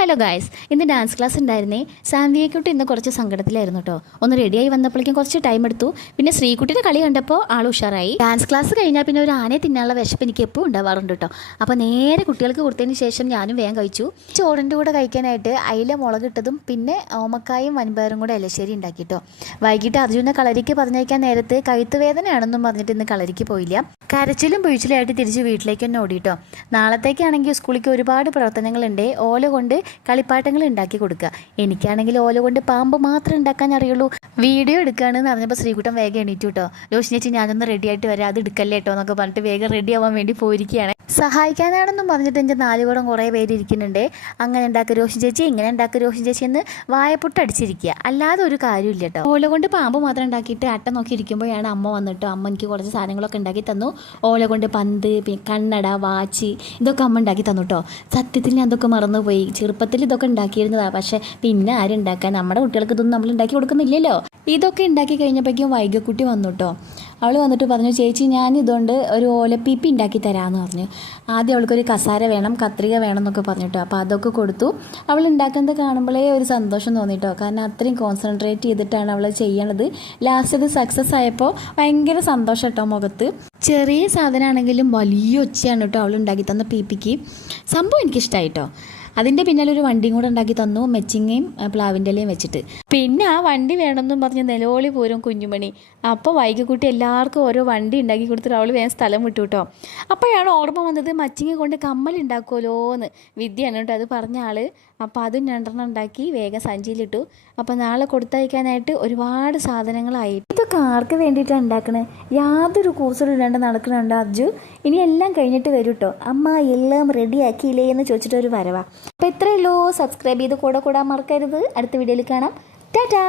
Hello guys, ഇന്ന് dance class ഉണ്ടായിരുന്നേ. സാന്തിയക്കുട്ടി ഇന്ന് കുറച്ച് സങ്കടത്തിലായിരുന്നു കേട്ടോ. ഒന്ന് റെഡിയായി വന്നപ്പോഴേക്കും കുറച്ച് ടൈം എടുത്തു. പിന്നെ ശ്രീകുട്ടിയുടെ കളി കണ്ടപ്പോൾ ആൾ ഉഷാറായി. ഡാൻസ് ക്ലാസ് കഴിഞ്ഞാൽ പിന്നെ ഒരു ആനയെ തിന്നാനുള്ള വിശപ്പ് എനിക്ക് എപ്പോഴും ഉണ്ടാവാറുണ്ട് കേട്ടോ. അപ്പോൾ നേരെ കുട്ടികൾക്ക് കൊടുത്തതിന് ശേഷം ഞാനും വേഗം കഴിച്ചു. ചോറിൻ്റെ കൂടെ കഴിക്കാനായിട്ട് അയില മുളകിട്ടതും പിന്നെ ഓമക്കായും വൻപയറും കൂടെ എലശ്ശേരി ഉണ്ടാക്കി കേട്ടോ. വൈകിട്ട് അർജുനെ കളരിക്ക് പറഞ്ഞയക്കാൻ നേരത്ത് കഴുത്ത് വേദനയാണെന്നും പറഞ്ഞിട്ട് ഇന്ന് കളരിക്ക് പോയില്ല. കരച്ചിലും പിഴിച്ചിലായിട്ട് തിരിച്ച് വീട്ടിലേക്ക് തന്നെ ഓടിട്ടോ. നാളത്തേക്കാണെങ്കിൽ സ്കൂളിലേക്ക് ഒരുപാട് പ്രവർത്തനങ്ങളുണ്ട്. ഓല കൊണ്ട് കളിപ്പാട്ടങ്ങൾ ഉണ്ടാക്കി കൊടുക്കുക. എനിക്കാണെങ്കിൽ ഓല കൊണ്ട് പാമ്പ് മാത്രം ഉണ്ടാക്കാൻ അറിയുള്ളൂ. വീഡിയോ എടുക്കുകയാണെന്ന് പറഞ്ഞപ്പോൾ ശ്രീകുട്ടൻ വേഗം എണീറ്റു കേട്ടോ. റോഷിനി ചേച്ചി ഞാനൊന്ന് റെഡി ആയിട്ട് വരാം, അത് എടുക്കല്ലേ കേട്ടോ എന്നൊക്കെ പറഞ്ഞിട്ട് വേഗം റെഡി ആവാൻ വേണ്ടി പോയിരിക്കുകയാണ്. സഹായിക്കാനാണെന്നും പറഞ്ഞിട്ട് എൻ്റെ നാലുകൂടം കുറേ പേര് ഇരിക്കുന്നുണ്ട്. അങ്ങനെ ഉണ്ടാക്കുക റോഷിനി ചേച്ചി, ഇങ്ങനെ ഉണ്ടാക്കുക റോഷിനി ചേച്ചി എന്ന് വായപ്പൊട്ടടിച്ചിരിക്കുക, അല്ലാതെ ഒരു കാര്യമില്ല കേട്ടോ. ഓല കൊണ്ട് പാമ്പ് മാത്രം ഉണ്ടാക്കിയിട്ട് അട്ട നോക്കി ഇരിക്കുമ്പോഴാണ് അമ്മ വന്നിട്ടോ. അമ്മ എനിക്ക് കുറച്ച് സാധനങ്ങളൊക്കെ ഉണ്ടാക്കി തന്നു. ഓല കൊണ്ട് പന്ത്, കണ്ണട, വാച്ച് ഇതൊക്കെ അമ്മ ഉണ്ടാക്കി തന്നു കേട്ടോ. സത്യത്തിൽ ഞാൻ അതൊക്കെ മറന്നുപോയി. ചെറുപ്പത്തിൽ ഇതൊക്കെ ഉണ്ടാക്കിയിരുന്നതാണ്. പക്ഷേ പിന്നെ ആരുണ്ടാക്കാൻ, നമ്മുടെ കുട്ടികൾക്ക് ഇതൊന്നും നമ്മൾ ഉണ്ടാക്കി കൊടുക്കുന്നില്ലല്ലോ. ഇതൊക്കെ ഉണ്ടാക്കി കഴിഞ്ഞപ്പോഴേക്കും വൈഗക്കുട്ടി വന്നു കേട്ടോ. അവൾ വന്നിട്ട് പറഞ്ഞു, ചേച്ചി ഞാൻ ഇതുകൊണ്ട് ഒരു ഓലപ്പീപ്പി ഉണ്ടാക്കി തരാമെന്ന് പറഞ്ഞു. ആദ്യം അവൾക്കൊരു കസാര വേണം, കത്രിക വേണം എന്നൊക്കെ പറഞ്ഞിട്ടോ. അപ്പോൾ അതൊക്കെ കൊടുത്തു. അവൾ ഉണ്ടാക്കുന്നത് കാണുമ്പോഴേ ഒരു സന്തോഷം തോന്നിട്ടോ. കാരണം അത്രയും കോൺസെൻട്രേറ്റ് ചെയ്തിട്ടാണ് അവൾ ചെയ്യണത്. ലാസ്റ്റ് അത് സക്സസ് ആയപ്പോൾ ഭയങ്കര സന്തോഷം കേട്ടോ മുഖത്ത്. ചെറിയ സാധനമാണെങ്കിലും വലിയ ഒച്ചയാണ് കേട്ടോ അവൾ ഉണ്ടാക്കി തന്ന പീപ്പിക്ക്. സംഭവം എനിക്കിഷ്ടമായിട്ടോ. അതിൻ്റെ പിന്നാലെ ഒരു വണ്ടിയും കൂടെ ഉണ്ടാക്കി തന്നു, മെച്ചിങ്ങയും പ്ലാവിൻ്റെ ഇലയും വെച്ചിട്ട്. പിന്നെ ആ വണ്ടി വേണമെന്നും പറഞ്ഞ് നിലവിളി പോരും കുഞ്ഞുമണി. അപ്പോൾ വൈകിക്കുട്ടി എല്ലാവർക്കും ഓരോ വണ്ടി ഉണ്ടാക്കി കൊടുത്തിട്ട് അവൾ വേഗം സ്ഥലം വിട്ടു കേട്ടോ. അപ്പോഴാണ് ഓർമ്മ വന്നത് മച്ചിങ്ങ കൊണ്ട് കമ്മൽ ഉണ്ടാക്കുമല്ലോ എന്ന്. വിദ്യയാണ് കേട്ടോ അത് പറഞ്ഞ ആൾ. അപ്പോൾ അതും 2 ഉണ്ടാക്കി വേഗം സഞ്ചിയിലിട്ടു. അപ്പോൾ നാളെ കൊടുത്തയക്കാനായിട്ട് ഒരുപാട് സാധനങ്ങളായി. ഇതൊക്കെ ആർക്ക് വേണ്ടിയിട്ടാണ് ഉണ്ടാക്കണേ? യാതൊരു കൂസലും ഇല്ലാണ്ട് നടക്കണുണ്ടോ അർജു? ഇനി എല്ലാം കഴിഞ്ഞിട്ട് വരും കേട്ടോ. അമ്മ എല്ലാം റെഡി ആക്കിയില്ലേ എന്ന് ചോദിച്ചിട്ട് ഒരു വരവാ. അപ്പോൾ ഇത്രയല്ലോ. സബ്സ്ക്രൈബ് ചെയ്ത് കൂടെ കൂടാൻ മറക്കരുത്. അടുത്ത വീഡിയോയിൽ കാണാം. ടാറ്റാ.